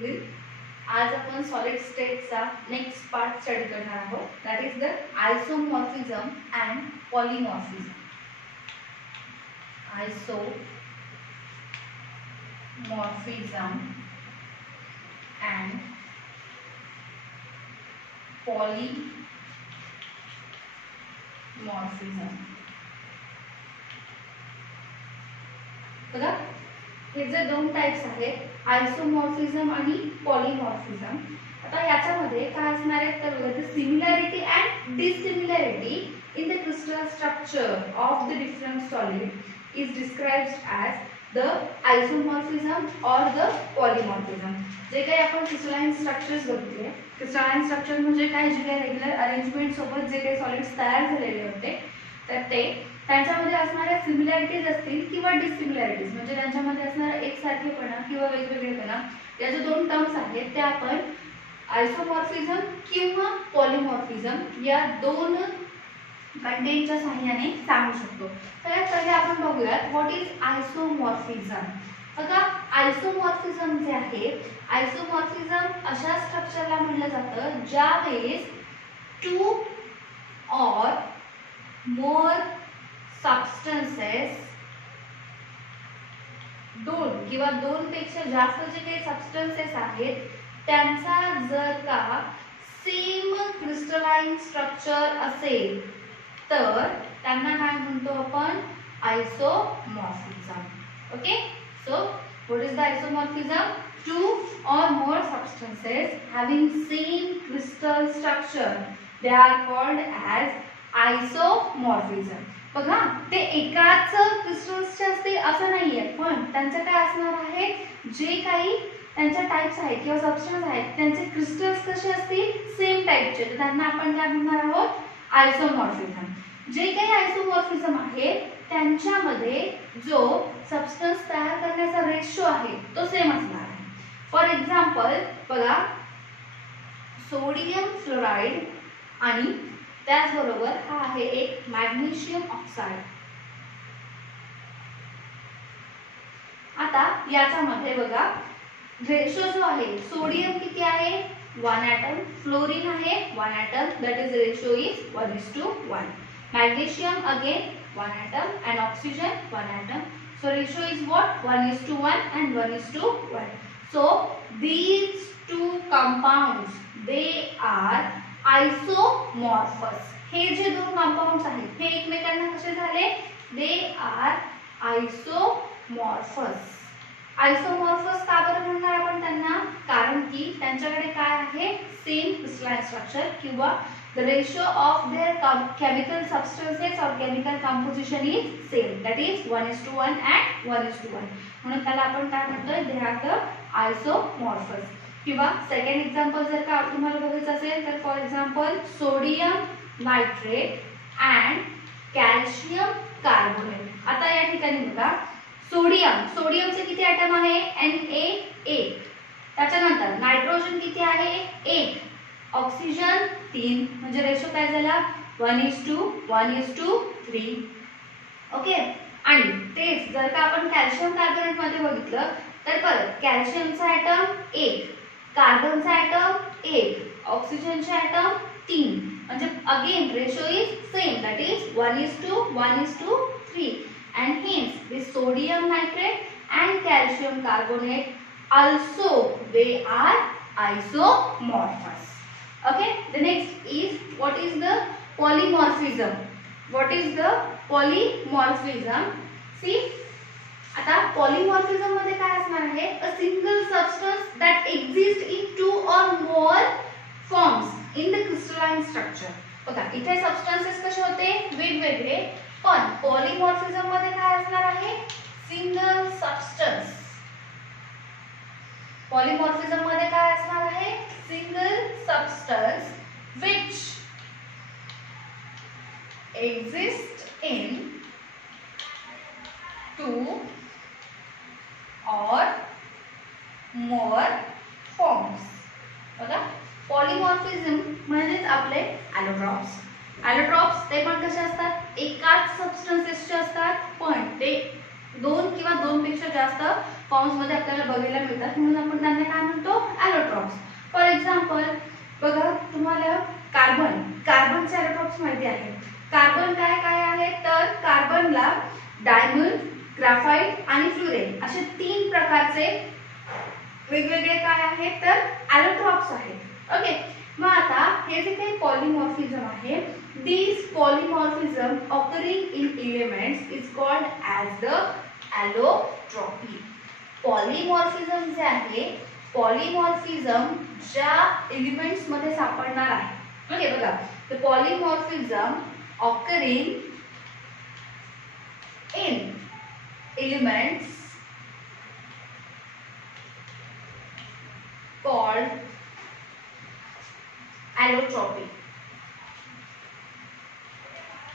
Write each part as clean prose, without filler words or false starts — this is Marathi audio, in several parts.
देखील आज आपण सॉलिड स्टेटचा नेक्स्ट पार्ट स्टडी करणार आहोत. That is the isomorphism and polymorphism. Isomorphism and polymorphism. बघा, हे जे दोन टाइप्स आहेत, आयसोमॉर्फिझम आणि पॉलिमॉर्फिझम. आता याच्यामध्ये काय असणार आहे तर the similarity and dissimilarity in the crystal structure of the different solid is described as the isomorphism or the polymorphism. जे काही आपण क्रिस्टलाइन स्ट्रक्चर्स बघितले, क्रिस्टलाइन स्ट्रक्चर म्हणजे काय, जे काही रेग्युलर अरेंजमेंट सोबत जे काही सॉलिड्स तयार झालेले होते तर ते त्यांच्यामध्ये असणाऱ्या सिमिलॅरिटीज असतील किंवा डिसिमिलॅरिटीज म्हणजे त्यांच्यामध्ये असणारा एकसारखेपणा किंवा वेगवेगळेपणा, या ज्या दोन टर्म्स आहेत त्या आपण आयसोमॉर्फिझम किंवा पॉलिमॉर्फिझम या दोन कंटेंटच्या सहाय्याने सांगू शकतो. सगळ्यात पहिले आपण बघूयात व्हॉट इज आयसोमॉर्फिझम. बघा, आयसोमॉर्फिझम जे आहे, आयसोमॉर्फिझम अशा स्ट्रक्चरला म्हटलं जातं ज्यावेळेस टू ऑर मोर सबस्टन्सेस, दोन किंवा दोन पेक्षा जास्त जे काही सबस्टन्सेस आहेत त्यांचा जर का सेम क्रिस्टलाइन स्ट्रक्चर असेल तर त्यांना काय म्हणतो आपण, isomorphism. Okay, so what is the isomorphism? Two or more substances having same crystal structure, they are called as आयसोमॉर्फिझम. बघा, ते एकाच क्रिस्टल्सचे असते असं नाहीये, पण त्यांचं काय असणार आहे, जे काही त्यांच्या टाइप्स आहेत किंवा सबस्टन्स आहेत त्यांचे क्रिस्टल्स कसे असतील, सेम टाइपचे, तर त्यांना आपण काय म्हणणार आहोत, आयसोमॉर्फिझम. जे काही आयसोमॉर्फिझम आहे त्यांच्यामध्ये जो सबस्टन्स तयार करण्याचा रेशो आहे तो सेम असणार आहे. फॉर एक्झाम्पल बघा, सोडियम फ्लोराईड आणि त्याचबरोबर हा आहे एक मॅग्नेशियम ऑक्साइड. आता याच्यामध्ये बघा रेशो जो आहे, सोडियम किती आहे, 1 ॲटम, फ्लोरीन आहे 1 atom, that is ratio is 1:1. Magnesium again 1 atom and oxygen 1 atom, so ratio is what, 1:1 and 1:1. so these two compounds they are आयसोमॉर्फस. हे जे दोन कंपाउंड्स आहेत हे एकमेकांना कसे झाले, दे आर आयसोमॉर्फस. आयसोमॉर्फस का बरं म्हणणार आपण त्यांना, कारण की त्यांच्याकडे काय आहे, सेम क्रिस्टलाइन स्ट्रक्चर किंवा the ratio of their chemical substances or chemical composition is same, that is 1:1 and 1:1. म्हणून त्याला आपण काय म्हणतोय, they are the isomorphous. किंवा सेकंड एक्झाम्पल जर का तुम्हाला बघायचं असेल तर for example sodium nitrate and calcium carbonate. आता या ठिकाणी बघा, सोडियमचे किती ॲटम आहे, Na1. त्याच्यानंतर नायट्रोजन किती आहे, 1. ऑक्सिजन 3, म्हणजे रेशो काय झाला, 1:1:3. ओके, आणि तेच जर का आपण कॅल्शियम कार्बोनेट मध्ये बघितलं तर परत कॅल्शियमचा ॲटम 1, कार्बनचा ॲटम 1, ऑक्सिजनचा ॲटम 3, म्हणजे again ratio is same, that is 1:1:3. and hence the sodium nitrate and calcium carbonate also they are isomorphous. Okay, the next is what is the polymorphism. What is the polymorphism? See, आता polymorphism मध्ये काय असणार आहे, a single substance that exists in 2 or more forms in the crystalline structure. बघा, इथे सबस्टन्सेस कसे होते, वेगवेगळे, पण पॉलिमॉर्फिझम मध्ये काय असणार आहे, सिंगल सबस्टन्स. पॉलिमॉर्फिझम मध्ये काय असणार आहे, single substance which exist in 2 or more forms. बघा, पॉलिमॉर्फिझम म्हणजेच आपले ॲलोट्रॉप्स. ॲलोट्रॉप्स ते पण कसे असतात, एकाच सबस्टन्सेसचे असतात, पण ते 2 किंवा 2 पेक्षा जास्त फॉर्म्स मध्ये आपल्याला बघायला मिळतात, म्हणून आपण त्यांना काय म्हणतो, डायमंड, ग्राफाइट आणि फ्लोरेन असे 3 प्रकारचे वेगवेगळे काय आहेत तर ॲलोट्रॉप्स आहेत. ओके, मग आता हे जे काही पॉलिमॉर्फिझम आहे, these polymorphism occurring in elements is called as the allotropy. Polymorphism जे आहे, पॉलिमॉर्फिझम ज्या एलिमेंट्स मध्ये सापडणार आहे. ओके बघा, the polymorphism occurring in elements called allotropy.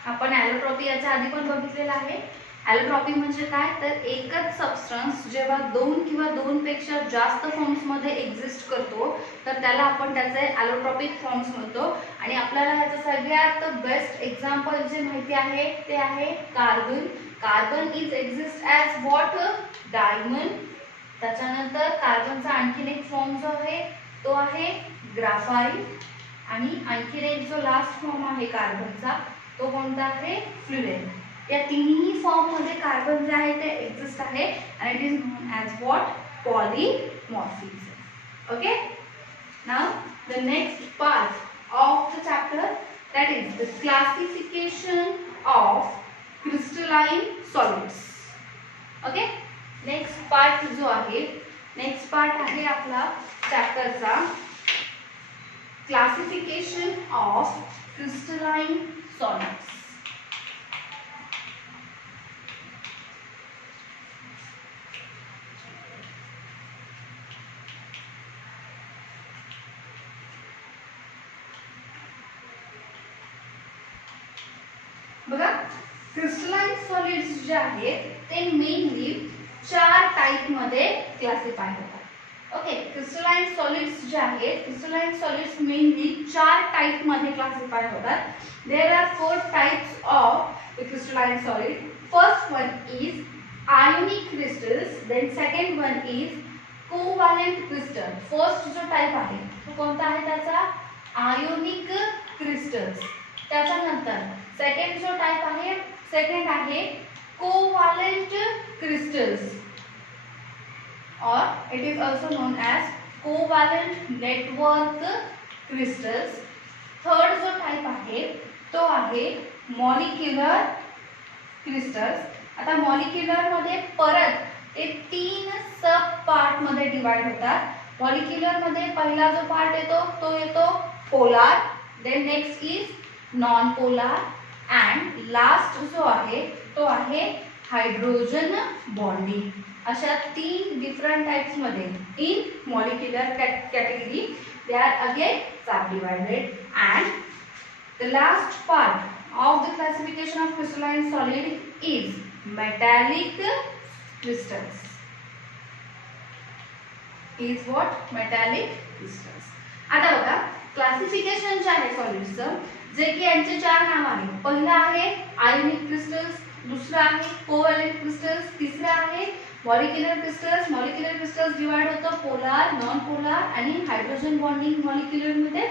आपण ॲलोट्रॉपी याच्या आधी पण बघितलेलं आहे. ॲलोट्रॉपी म्हणजे काय तर एकच सबस्टन्स जेव्हा 2 किंवा 2 पेक्षा जास्त फॉर्म्स मध्ये एक्झिस्ट करतो तर त्याला आपण त्याचे ॲलोट्रॉपिक फॉर्म्स म्हणतो. आणि आपल्याला ह्याचं सगळ्यात बेस्ट एक्झाम्पल जे माहिती आहे ते आहे carbon. Carbon is exist as what diamond. त्याच्यानंतर कार्बनचा आणखीन एक फॉर्म जो आहे तो आहे ग्राफाइट. आणि आणखीन एक जो लास्ट फॉर्म आहे कार्बनचा तो कोणता आहे फ्लोरेन. या तिन्ही फॉर्म मध्ये कार्बन जे आहे ते एक्झिस्ट आहे आणि it is non as what polymorphism. Okay, now the next part of the chapter that is the classification of crystalline solids. Okay, next part जो आहे, नेक्स्ट पार्ट आहे आपला चॅप्टरचा classification of crystalline solids. बघा, क्रिस्टलाइन सॉलिड्स जे आहेत ते मेनली 4 टाइप मध्ये क्लासिफाय होतात. ओके, क्रिस्टलाइन सॉलिड्स जे आहेत, क्रिस्टलाइन सॉलिड्स मेनली 4 टाइप मध्ये क्लासिफाय होतात. There are 4 types of the crystalline solid. First one is ionic crystals, then second one is covalent crystal. फर्स्ट जो टाइप आहे तो कोणता आहे त्याचा आयोनिक क्रिस्टल्स. त्याच्यानंतर सेकंड जो टाइप आहे, सेकंड आहे कोवॅलेंट क्रिस्टल्स और it is also known as covalent network crystals. Third जो टाइप आहे तो आहे मॉलिक्युलर क्रिस्टल्स. आता मॉलिक्युलर मध्ये परत ते 3 सब पार्ट मध्ये डिवाइड होतात. मॉलिक्युलर मध्ये पहिला जो पार्ट येतो तो येतो polar, then next is non polar and last जो आहे तो आहे हायड्रोजन बॉन्डिंग. अशा 3 डिफरंट टाइप्स मध्ये in molecular category they are again subdivided. And the last part of the classification of crystalline solid is metallic crystals. Is what metallic crystals. आता बघा, क्लासिफिकेशन जे आहे सॉलिड्सचं, जे की यांचे 4 नाव आहेत. पहिला आहे आयोनिक क्रिस्टल्स, दुसरा आहे कोवॅलेंट क्रिस्टल्स, तिसरा आहे molecular crystals. Molecular crystals divide होतं पोलार, नॉन पोलार आणि हायड्रोजन बॉन्डिंग मॉलिक्युलर मध्ये.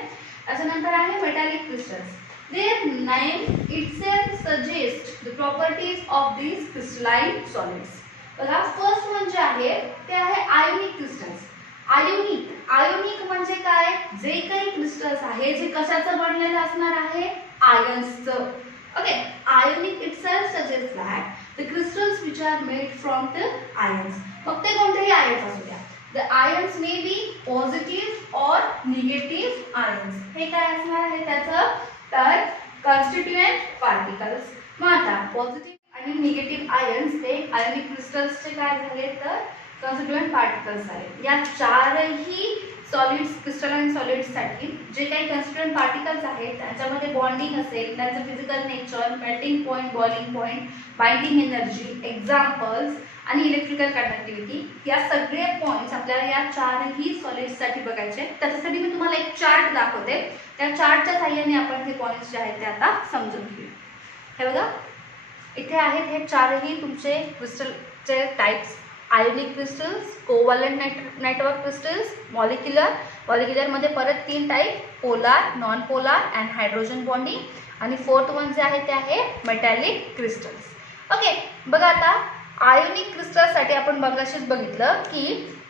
त्याच्यानंतर आहे metallic crystals. Their name itself suggests the properties of these crystalline solids. बघा, फर्स्ट वन जे आहे ते आहे आयोनिक क्रिस्टल्स. आयोनिक, आयोनिक म्हणजे काय, जे काही क्रिस्टल्स आहे जे कशाचं बनलेलं असणार आहे आयन्सचं. Okay, ionic itself suggests that the crystals which are made from the ions, मग ते कोणतेही आयन्स असू द्या, the ions may be positive or negative ions. हे काय असणार आहे त्याचं तर constituent particles. मग आता पॉझिटिव्ह आणि निगेटिव्ह आयन्स ते आयोनिक क्रिस्टल्सचे काय झाले तर कॉन्स्टिट्यूएंट पार्टिकल्स आहेत. या 4ही सॉलिड्स, क्रिस्टलाइन सॉलिड्स साठी जे काही कॉन्स्टिट्यूएंट पार्टिकल्स आहेत त्यांच्यामध्ये बॉन्डिंग असेल, त्यांचं physical nature, melting point, boiling point, binding energy, examples आणि इलेक्ट्रिकल कंडक्टिव्हिटी, या सगळे पॉइंट्स आपल्याला या 4ही सॉलिड्स साठी बघायचे. त्याच्यासाठी मी तुम्हाला एक चार्ट दाखवते. त्या चार्टच्या साहाय्याने आपण हे पॉइंट्स जे आहेत ते आता समजून घेऊया. हे बघा, इथे आहेत हे 4ही तुमचे क्रिस्टलचे types. Ionic crystals, covalent network crystals, molecular मध्ये परत 3 type, polar, non polar and hydrogen bonding. आणि फोर्थ वन जे आहे ते आहे मेटॅलिक क्रिस्टल्स. ओके, बघा आता आयोनिक क्रिस्टलसाठी आपण मगाशीच बघितलं की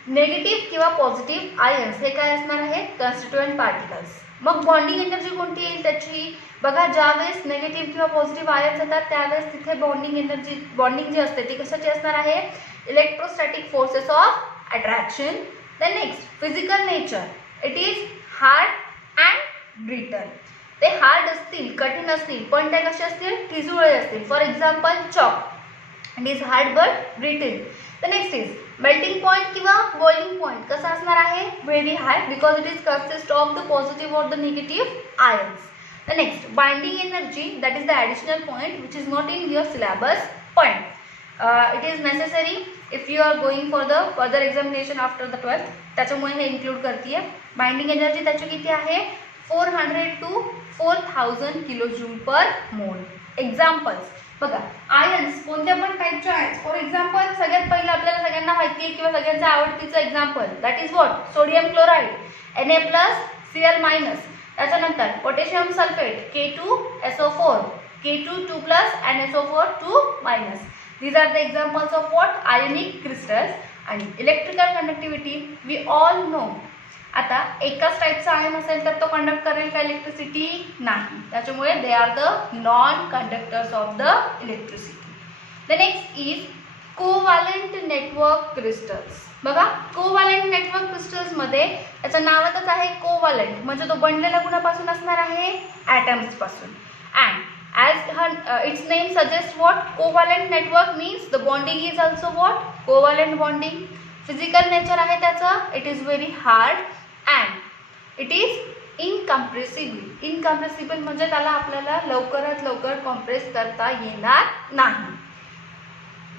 नेगेटिव्ह किंवा पॉझिटिव्ह आयन्स हे काय असणार आहेत, कॉन्स्टिट्युएंट पार्टिकल्स. मग बॉन्डिंग एनर्जी कोणती येईल त्याची, बघा ज्यावेळेस नेगेटिव्ह किंवा पॉझिटिव्ह आयन्स येतात त्यावेळेस तिथे बॉन्डिंग जी असते ती कशाची असणार आहे, electrostatic forces of attraction. Then next physical nature, it is hard and brittle. ते हार्ड असतील, कठीण असतील, पण ते कसे असतील, ठिसूळे असतील. For example chalk, it is hard but brittle. The next is melting point किंवा बॉइलिंग पॉइंट कसा असणार आहे, very high, because it is consist of the positive और the negative ions. The next binding energy, that is the additional point which is not in your syllabus, पण it is necessary if you are going for the further examination after the 12th, त्याच्यामुळे हे इन्क्लूड करते. बाइंडिंग एनर्जी त्याची किती आहे, 400 to 4000 किलोजूल पर मोल. एक्झाम्पल्स बघा, आयन्स कोणत्या पण टाईपचे आयन्स. फॉर एक्झाम्पल सगळ्यात पहिलं आपल्याला सगळ्यांना माहिती आहे किंवा सगळ्यांचं आवडतीचं example that is what, sodium chloride Na+Cl-. त्याच्यानंतर potassium sulphate K2SO4, K2 and SO4 2-. These are the examples of what, ionic crystals. आणि electrical conductivity we all know. आता एकाच टाईपचा आयन असेल तर तो कंडक्ट करेल का इलेक्ट्रिसिटी, नाही. त्याच्यामुळे they are the non conductors of the electricity. The next is covalent network crystals. बघा कोव्हॅलेंट नेटवर्क क्रिस्टल्स मध्ये त्याच्या नावातच आहे कोव्हॅलेंट, म्हणजे तो बनलेला कुणापासून असणार आहे, ॲटम्स पासून. And as its name suggests what, covalent network means the bonding is also what, covalent bonding. Physical nature आहे त्याचा, it is very hard and it is incompressible. Incompressible म्हणजे त्याला आपल्याला लवकरात लवकर कॉम्प्रेस करता येणार नाही.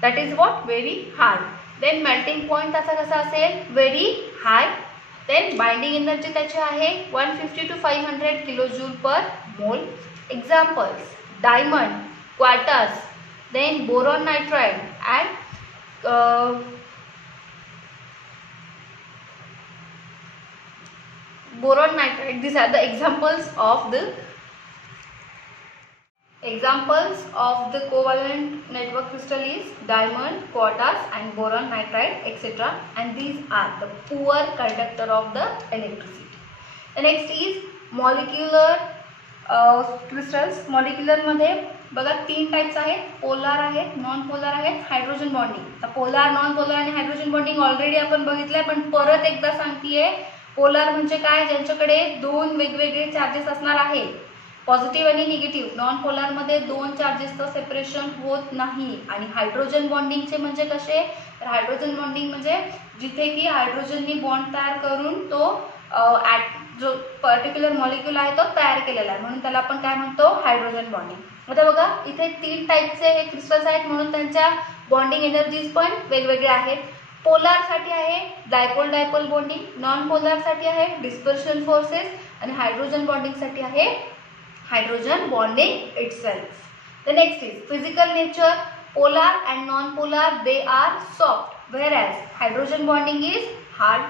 that is what, very hard. then melting point त्याचा कसा असेल, very high. then binding energy त्याची आहे 150 to 500 किलोजूल पर मोल. examples diamond, quartz, then boron nitride and boron nitride. These are the examples of the covalent network crystal is diamond, quartz and boron nitride etc. and these are the poor conductor of the electricity. The next is molecular crystals. Molecular मध्ये बघा 3 टाईप्स आहेत, पोलार आहेत, नॉन पोलार आहेत, हायड्रोजन बॉन्डिंग. तर पोलार, नॉन पोलार आणि हायड्रोजन बॉन्डिंग ऑलरेडी आपण बघितलंय, पण परत एकदा सांगतेय. पोलार म्हणजे काय, ज्यांच्याकडे 2 वेगवेगळे चार्जेस असणार आहेत, पॉझिटिव्ह आणि निगेटिव्ह. नॉन पोलार मध्ये 2 चार्जेसचं सेपरेशन होत नाही. आणि हायड्रोजन बॉन्डिंगचे म्हणजे कसे, तर हायड्रोजन बॉन्डिंग म्हणजे जिथे की हायड्रोजननी बॉन्ड तयार करून तो जो पर्टिक्युलर मॉलिक्यूल आहे तो तयार केलेला आहे, म्हणून त्याला आपण काय म्हणतो, हायड्रोजन बॉन्डिंग. आता बघा इथे 3 टाईपचे हे क्रिस्टल्स आहेत, म्हणून त्यांच्या बॉन्डिंग एनर्जीज पण वेगवेगळ्या आहेत. पोलार साठी आहे dipole dipole bonding, non polar साठी आहे डिस्पर्शन फोर्सेस आणि हायड्रोजन बॉन्डिंग साठी आहे hydrogen bonding itself. The next is physical nature. Polar and non polar they are soft, whereas hydrogen bonding is hard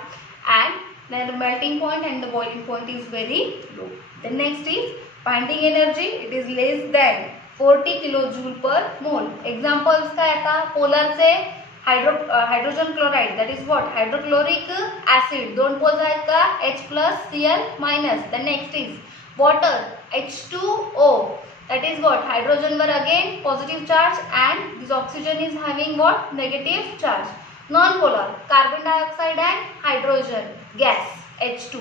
and then the melting point and the boiling point is very low. The next is binding energy, it is less than 40 kilojoule per mole. Examples काय आता, पोलारचे hydrogen chloride, that is what, hydrochloric acid, 2 poles आहेत का, H+Cl-. The next is water, H2O, that is what, hydrogen वर again positive charge and this oxygen is having what, negative charge. Non polar, carbon dioxide and hydrogen gas H2.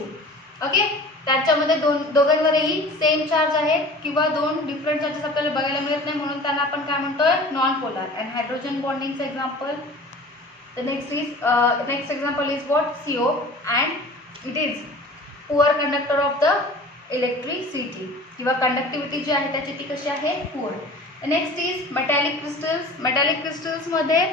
Okay, त्याच्यामध्ये दोघांवरही सेम चार्ज आहेत किंवा 2 डिफरंट चार्जेस आपल्याला बघायला मिळत नाही, म्हणून त्यांना आपण काय म्हणतोय, नॉन पोलर. अँड हायड्रोजन बॉन्डिंगचं example. The next example is what, CO and it is poor conductor of the electricity किंवा कंडक्टिव्हिटी जी आहे त्याची ती कशी आहे, poor. Next is metallic crystals. Metallic क्रिस्टल्समध्ये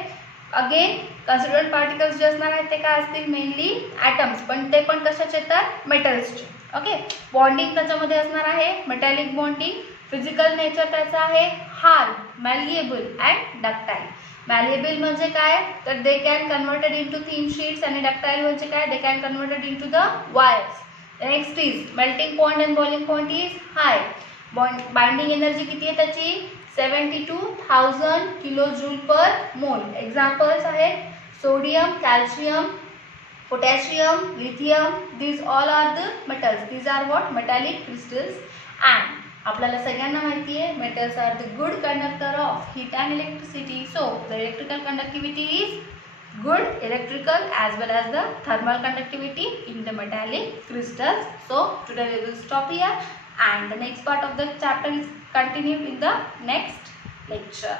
अगेन कन्स्टिट्युएंट पार्टिकल्स जे असणार आहेत ते काय असतील, मेनली ॲटम्स, पण ते पण कशाचे येतात, मेटल्सचे. ओके, बॉन्डिंग त्याच्यामध्ये असणार आहे मेटॅलिक बॉन्डिंग. फिजिकल नेचर त्याचं आहे हार्ड, मॅलिएबल अँड डक्टाईल. मॅलिएबल म्हणजे काय, तर they can converted into thin sheets आणि डक्टाईल म्हणजे काय, they can converted into the wires. Next is melting point and boiling point is hi. Binding energy किती आहे त्याची, 72,000 किलोजूल पर मोल. एक्झाम्पल्स आहेत sodium, calcium, potassium, lithium. These all are the metals. These are what? Metallic crystals. And आपल्याला सगळ्यांना माहिती आहे metals are the good conductor of heat and electricity. So the electrical conductivity is good, electrical as well as the thermal conductivity in the metallic crystals. So today we will stop here and the next part of the chapter is continued in the next lecture.